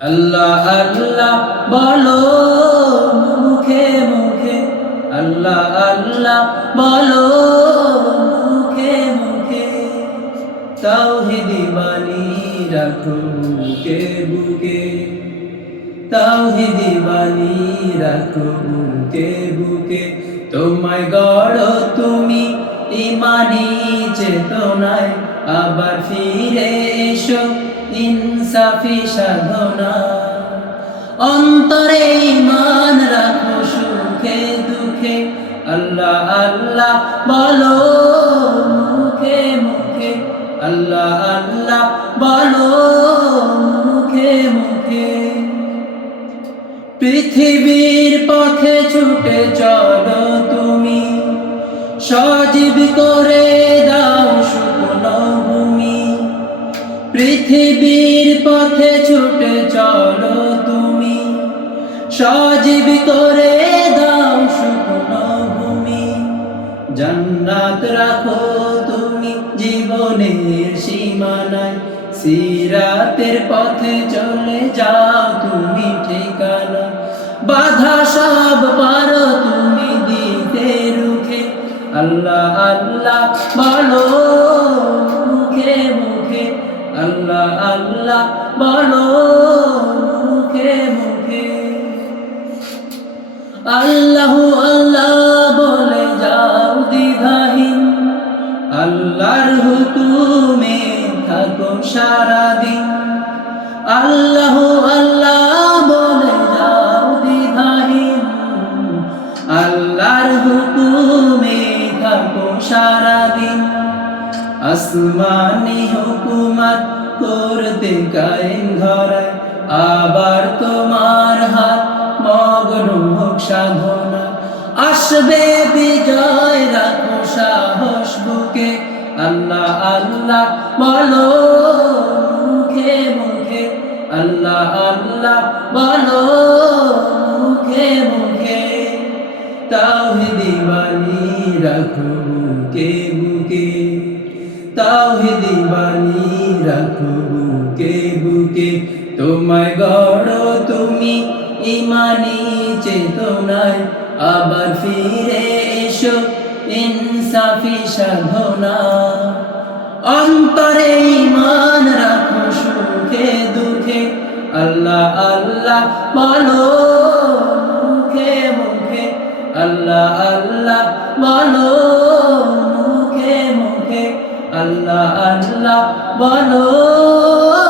আল্লাহ আল্লাহ, বলো মুখে মুখে। আল্লাহ আল্লাহ, বলো মুখে মুখে। তাওহিদি বাণী রাখো বুকে বুকে তাওহিদি বাণী রাখো বুকে বুকে তোমায় গড় তুমি ইমানি চেতনায় আবার ফিরে এসো। ইনসাফি সাধনা অন্তরে ইমান রাখো, সুখে দুঃখে। আল্লাহ আল্লাহ, বলো মুখে মুখে। আল্লাহ আল্লাহ, বলো মুখে মুখে। পৃথিবীর পথে ছুটে চলো তুমি। সজীব করে দাও শুকনো পৃথিবীর পথে ছুটে চলো তুমি। সজীব করে দাও শুকনো ভূমি জান্নাত রাখো তুমি জীবনের সীমানায়। সিরাতের পথে চলে যাও তুমি ঠিকানা বাধা সব পারো তুমি দিতে রুখে। আল্লাহ আল্লাহ, বলো মুখে মুখে আল্লাহ আল্লাহ, বলো মুখে মুখে। আল্লাহু আল্লাহ বলে যাও দ্বিধাহীন। আল্লাহর হুকুমে থাকো সারাদিন। আল্লাহু আল্লাহ বলে যাও দ্বিধাহীন। আল্লাহর হুকুমে থাকো সারাদিন। আসমানি হুকুমত করতে কায়েম ধরায়, আবার তোমার হাত মগ্ন হোক সাধনা। আসবে বিজয়, রাখো সাহস বুকে, আল্লাহ আল্লাহ, বলো মুখে মুখে, আল্লাহ আল্লাহ, বলো মুখে মুখে। তাওহিদি বাণী রাখো বুকে বুকে তাওহিদি বাণী রাখো বুকে বুকে। তোমায় গড় তুমি ইমানি চেতনায়। আবার ফিরে এসো ইনসাফি সাধনা। অন্তরে ইমান রাখো সুখে দুঃখে। আল্লাহ আল্লাহ বলো মুখে মুখে। আল্লাহ আল্লাহ বলো মুখে মুখে। আল্লাহ আল্লাহ বলো।